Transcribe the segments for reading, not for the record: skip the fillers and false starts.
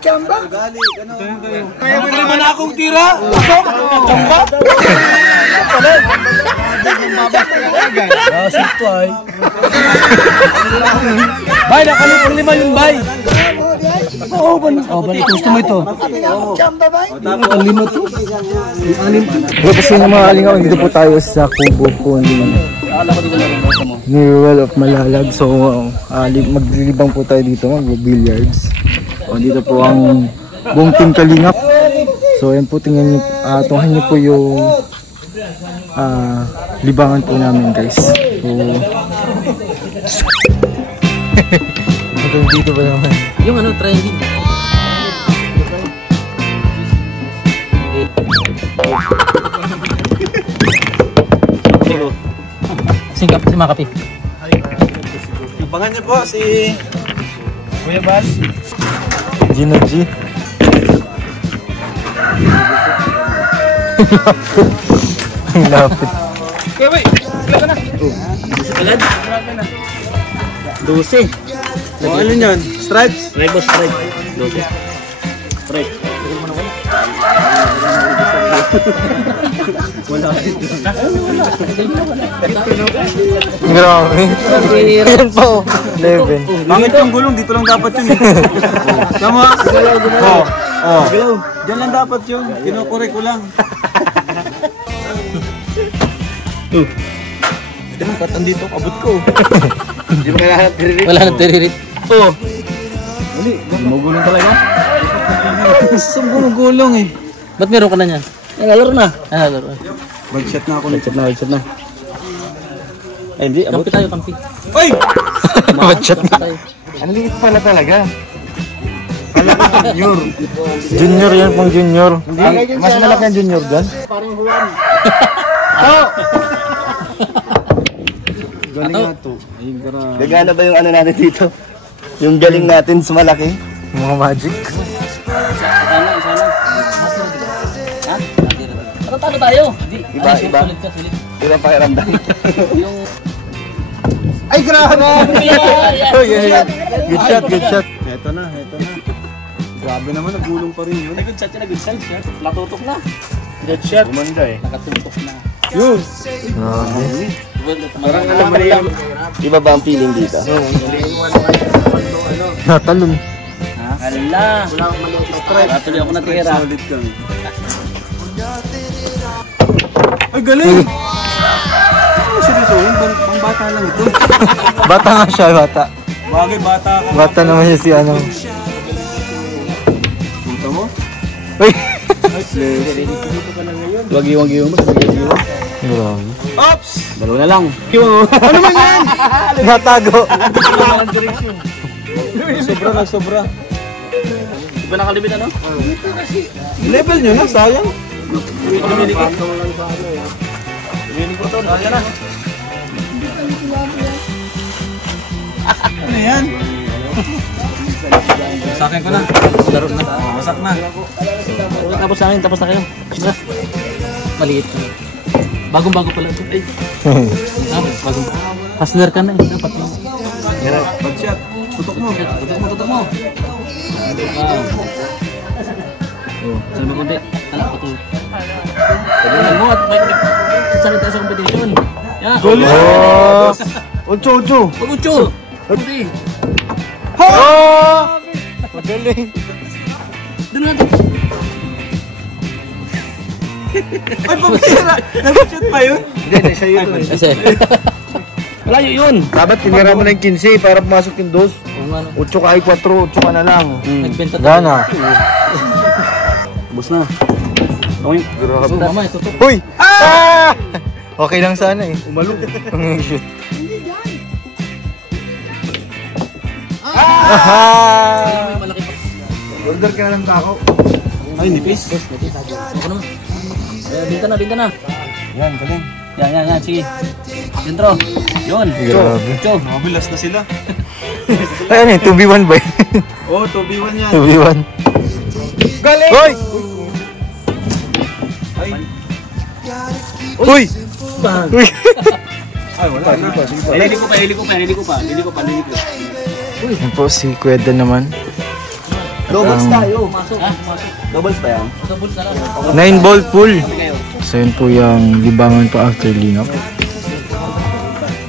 Chamba. Kaya mo naman akong tira. Chamba. Sito ay. Bay, nakalipang lima yung bay. Oo, balik gusto mo ito. Chamba ba? Lima to. Bro, kasi ng mga alingaw, dito po tayo sa kubo po Mural of Malalag. So, maglilibang po tayo dito, mag-billiards. O, dito po ang buong team Kalingap. So, yan po, tingnan nyo, tunghan nyo po yung libangan po namin, guys. So, dito ba naman? Yung ano, trending. Singkap si Makapi. Abangan niyo po si Kuya Bal. Gino G. Ang lapit. Kuya Bay, sila ka na. Agad? 12. O ano yan? Stripes? Rebos strike. 12. Strike. Grabe. Yan po. 11. Mangit yung gulong, dito lang dapat yun. Tama? Oo. Diyan lang dapat yun. Kinukurek ko lang. Ito na, katan dito. Abot ko. Hindi mo kailangan tiririt. Wala nang tiririt. Oo. Mali, gumugulong talaga. Saan gumugulong eh? Ba't meron ka na niyan? Nangalaro na. Laro. Mag-shot na ako. Mag-shot na. Ay, hindi. Abot. Kampi tayo, kampi. Uy! Mag-shot na. Tayo. Ang liit pala talaga. Junior. Junior yan pong junior. Mas malaki ang junior dyan. Parang Juan. Galing nga to. Ay, grabe. Gagana ba yung ano natin dito? Yung galing natin sa malaki? Mga magic. Talo tayo. Iba. Iba pakiramdam. Ay, grabe! Oh, yeah. Good shot, good shot. Heto na. Grabe naman, nagulong pa rin yun. Good shot siya, good shot. Natutok na. Good shot. Umanda eh. Nakatutok na. Yun! Parang alam mo rin. Iba ba ang feeling dito? Natalon. Hala. Natuloy ako natira. Solid kang. Ay, galing! Seryosohin, pang bata lang ito. Bata nga siya, bata. Bagay, bata ka. Bata naman siya si ano. Punta mo? Uy! Wagi mo. Grabe. Ops! Dalawa na lang. Ano man yan? Natago. Sobra. Di ba nakalibit ano? Level nyo na, sayang. Pumili ko. Pumili ko to. Ayan na. Ano yan? Sa akin ko na. Laro na. Masak na. Tapos na kayo. Sige. Maliit. Bagong-bago pala ito. Ay. Bagong. Hustler ka na eh. Dapat mo. Bag-shot. Tutok mo. Sabi mo konti. Anak ko to. Sabi mo at sabi tayo sa competition. Yan. Oh! Ocho. Pag-ucho. Konti. Oh! Magaling. Doon natin. Ay, pabira! Nag-shoot pa yun? Hindi, sa'yo ito eh. Kasi. Malayo yun. Dapat tinira mo na yung 15 para pumasok yung 2. 8 ka ay 4, 8 ka na lang. Nagbenta tayo. Gana. Bus na. Okay. Grabe. Tama, tutok. Uy! Ah! Okay lang sana eh. Umalog. Shoot. Ah! Order ka na ng tako. Ay, nipis. Ako naman. Binta na. Yan, galing. Yan. Sige. Dentro. Yun. Grabe. Mabilis na sila. Ay, ano yun? 2v1 ba yun? Oo, 2v1 yan. 2v1. Galing! Hoy! Ay, Uy! Uy! ay wala na. Hili ko pa. Yan po si Kuweda naman. Doubles tayo. Doubles pa yan. 9-ball pool. So yun po yung libangan pa after linap.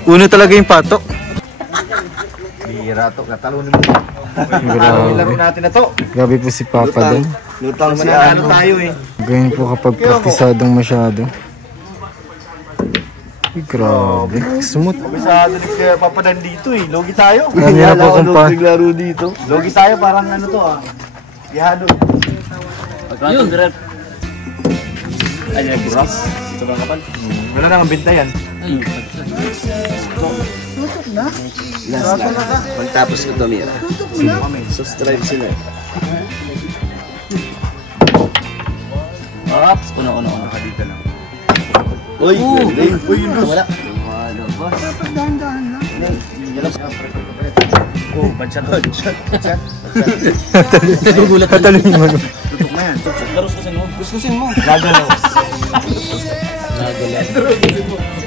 Uno talaga yung pato. Bihira to, katalunin mo. Grabe. Laro natin na to. Grabe po si Papa doon. Lutang si ano tayo eh. Ganyan po kapag praktisadong masyado. Ay, grabe. Smooth. Masyado ni Papadan dito eh. Logi tayo. Kanya na po kung pa. Naglaro dito. Logi tayo parang ano to ah. Ihalo. Yun. Ay, buras. Sobrang kapal. Wala nang binta yan. Tutok na. Last lang. Pagtapos ko to, Mira. Subscribe sila eh. Ops, uno. Dito lang. Uy! Uy, yun wala. Dapat dahan-dahan lang. Oh, banshot. Nagugulat na. Tatalungin mo. Tutok na yan. Kuskusin mo. Kuskusin mo. Gagalaw.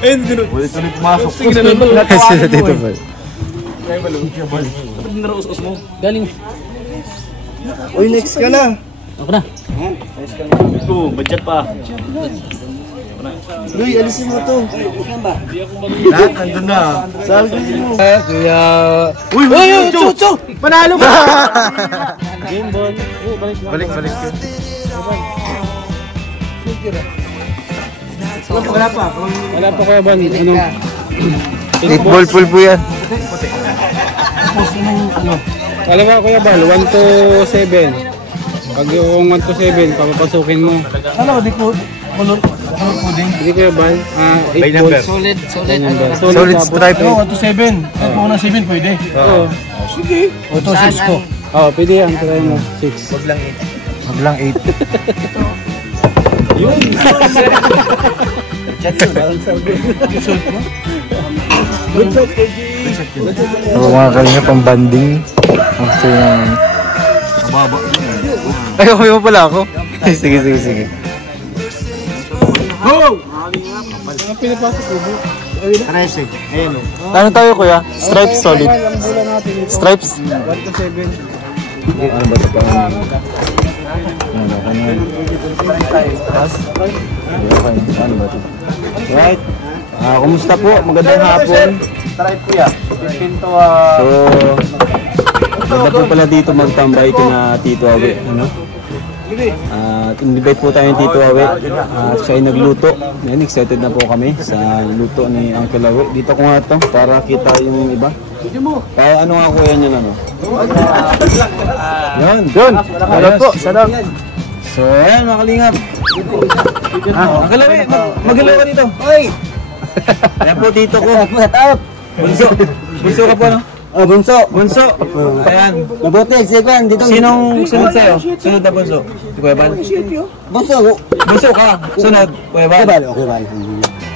Ulit-ulit pumasok. Kasi na dito ba? Nakuskus mo. Galing. Uy, next ka na. Ako na. Oh, budget pa. Uy, alisin mo to. Lahat nandun na. Sabi mo. Kuya. Uy, Chucho! Panalo ka! Game ball. Balik ka. Wala pa. Wala pa Kuya Ban. Ano? 8-ball pool po yan. Alam mo Kuya Ban, 1 to 7. Pag yung 1 to 7, papapasukin mo. Ano, di ko. Hindi Kuya Ban, 8 balls. Solid. Solid stripe. 1 to 7. Kahit mo na 7 pwede. Oo. Sige. 1 to 6 ko. Oo, pwede yan. Try mo. 6. Wag lang 8. Wag lang 8. Yun! Chat yun. Result mo? Good shot, KG. So mga kalinga pang banding. After yung... Kababa. Ay, okay mo pala ako. Sige. Go! Ang pinapasok ko. 13. Ayan o. Ano tayo kuya? Stripes solid. Stripes? 1 to 7. Ano ba ito pa? Ano ba ito? Right. Kumusta po? Magandang hapon. Stripe kuya. 15 to So, ganda po pala dito magtambay kina Tito Awe, ano? Invite po tayo ng Tito Awe. Siya ay nagluto. Yan, excited na po kami sa luto ni Uncle Awe. Dito ko nga to para kita yung iba. Ano nga kuya niyan ano? Yan. Sarap po, sarap. So, ayan mga kalingap. Uncle Awe, magalaw ka dito. Oy! Ayan po Tito ko. Bunso ka po ano? Oh, bunso. Bunso. Ayan. Mabuti, second. Dito. Sinong sunod sa'yo? Sunod na bunso? Si Kuya Bal? Bunso. Bunso ka. Sunod. Kuya Bal? Okay, Bal.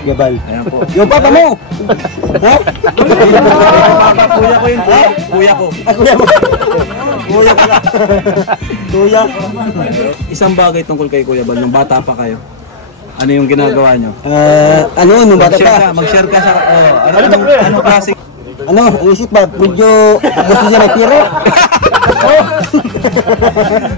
Gabal. Ayan po. Yung papa mo. Ha? Kuya ko yun. Kuya ko. Kuya mo. Kuya pala. Kuya. Isang bagay tungkol kay Kuya Bal. Nung bata pa kayo. Ano yung ginagawa nyo? Ano, nung bata pa? Mag-share ka sa... Ano klase? Ano, isip ba? Medyo gusto niya may tiro.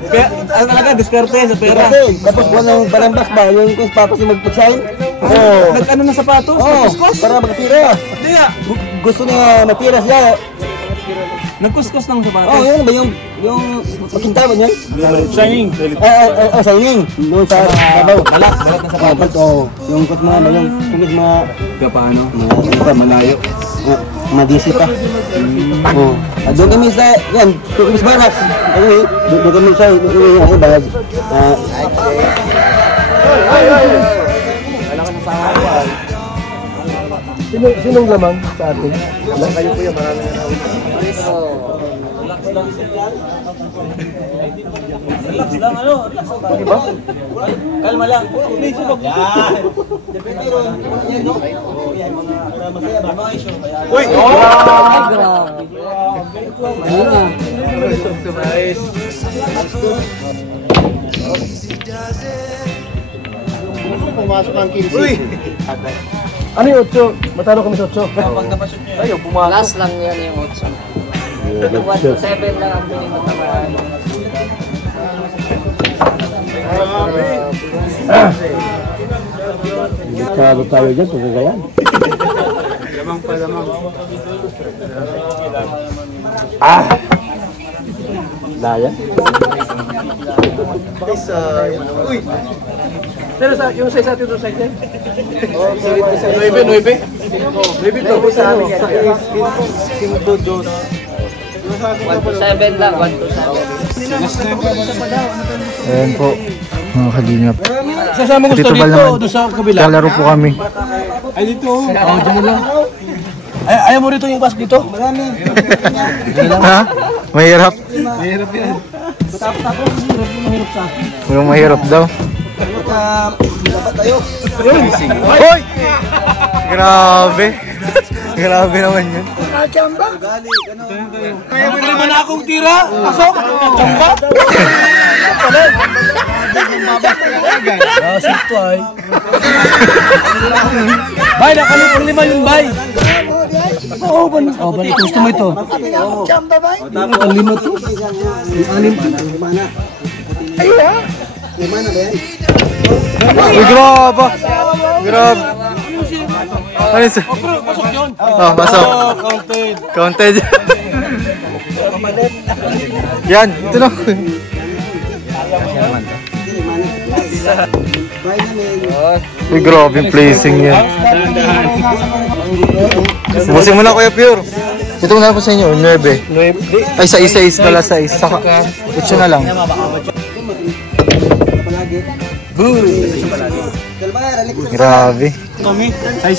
Kaya, ano talaga, diskarte sa pera. Kasi, tapos walang barambas ba? Yung kung papa si magpagsahin? Oo. Nag-ano na sapatos? Oo, para magtira. Hindi nga. Gusto niya matira siya. Nagkuskus ng sapatos. Oo, yun ba yung makintaban yun? Shining. Shining. Noon sa babaw. Balat na sapatos. Oo, yung kot mga, yung kumit mga... Kaya paano? Malayo. Madisi pa. Oo. Doon kami sa, yan, doon kami sa barat. Doon kami sa, barat. Sinong lamang sa atin? Lang kayo po yung maraming nawit. Relax lang, ano? Relax lang. Okay ba? Kalma lang. Hindi, subok. Yan. Depende ron. Yan, no? Masaya ba? Mga issue. Uy! Pumasok ang 15. Uy! Ano yung 8? Matalo kami sa 8. Pag napasok niya. Ayaw, pumasok. Last lang yan yung 8. 1 to 7 lang ang pinimatamaan. Sarado tayo dyan, pagkagayan. Daya. Pero sa yung size natin doon sa atin. Oh, 9. 9 to sa amin. 127 lang, 127. Ayan po, mga kalingap. Sasama gusto Dito ba dito, naman? doon sa kabila. Lalaro po kami. Ay dito. Oh, diyan lang. Ay, ayaw mo rito yung bus dito? Marami. Ha? Mahirap? Mahirap yan. Mahirap sa akin. Walang mahirap daw. Dapat tayo. Hoy! Grabe. Grabe naman yun. Kaya mo naman akong tira. Pasok. Chamba. Sito ay. Bay, nakalipang 5 yun, bay. Oo, ban. Gusto mo ito. Chamba ba? Ang 5 to. Ang 6. Mana? Ayun ha? Mana ba yan? Uy, grabe. Grabe. Ano isa? Pasok yun. Oh, pasok. Counted. Counted. Yan, ito na. Bye namin. Uy, grabe yung placing yan. Busin mo na, Kuya Pure. Ito na po sa inyo, 9. Ay, 6 pala, 6. Saka, 8 na lang. Grabe.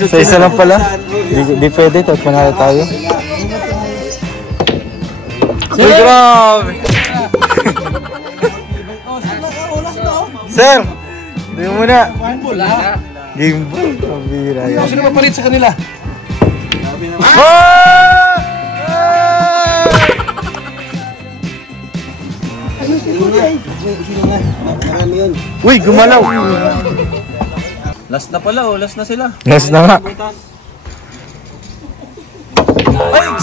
Sa isa lang pala. Di pwede, ito. Panalo tayo. Uy, grabe. Sir, di mo muna. Game ball. Pabira yan. Sino mapalit sa kanila? Marami yun. Uy, gumalaw. Last na pala, oh. Last na sila. Last na nga.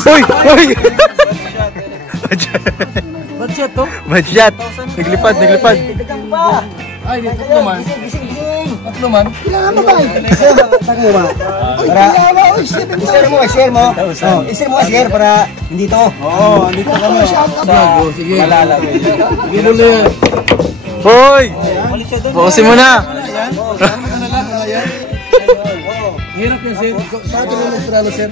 Uy! Uy! Ba't siya to? Bad shot. Naglipad, naglipad. Ay, dito naman. Tatlo man. Kailangan mo ba? Saan mo ba? Uy, kailangan mo. Uy, I-share mo, i-share mo. I-share mo, i-share para hindi to. Oo, andito kami. Bago, sige. Malalagay. Sige mo na yan. Hoy! Bukasin mo na. Hirap yan, sir. Saan ito naman tralo, sir?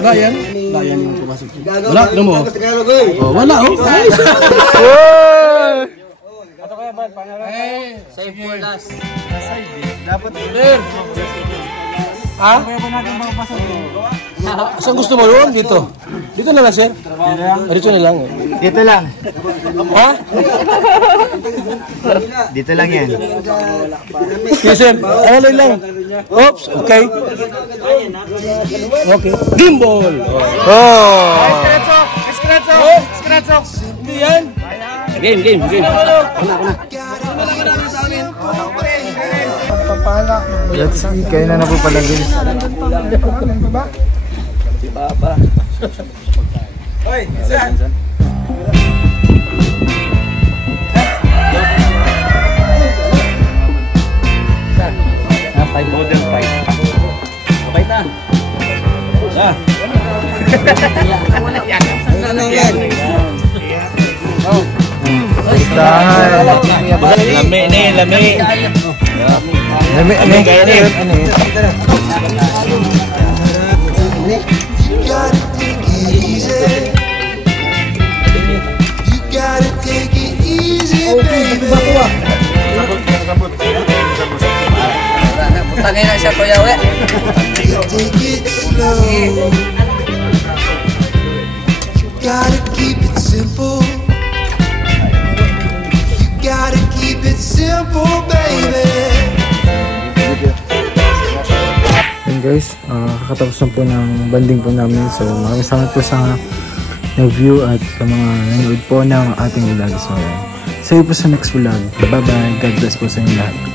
Layan? Layan yung pumasok. Wala, alam mo. Oh, wala, oh. Ay, Hoy! Save for last. dapat, sir. Ha? Saan gusto mo yun? Dito. Dito na lang, sir. Dito na lang. Dito lang. Ha? Dito lang yan. Yes, sir. Ano lang. Oops, okay. Okay. Gimbal. Oh! Hindi yan. Game. Let's see. Kaya na po pala din. Modern fight. Kapay na. Ano yan? Listahan. Lami na yun, lami. Ano yun? Tangin na siya, Kuya We. Gotta keep it simple. You gotta keep it simple, baby. Yun guys, kakatapos na po ng banding po namin. So maraming salamat po sa nag-view at sa mga nanood po ng ating vlog. So see you po sa next vlog. Bye bye. God bless po sa inyo lahat.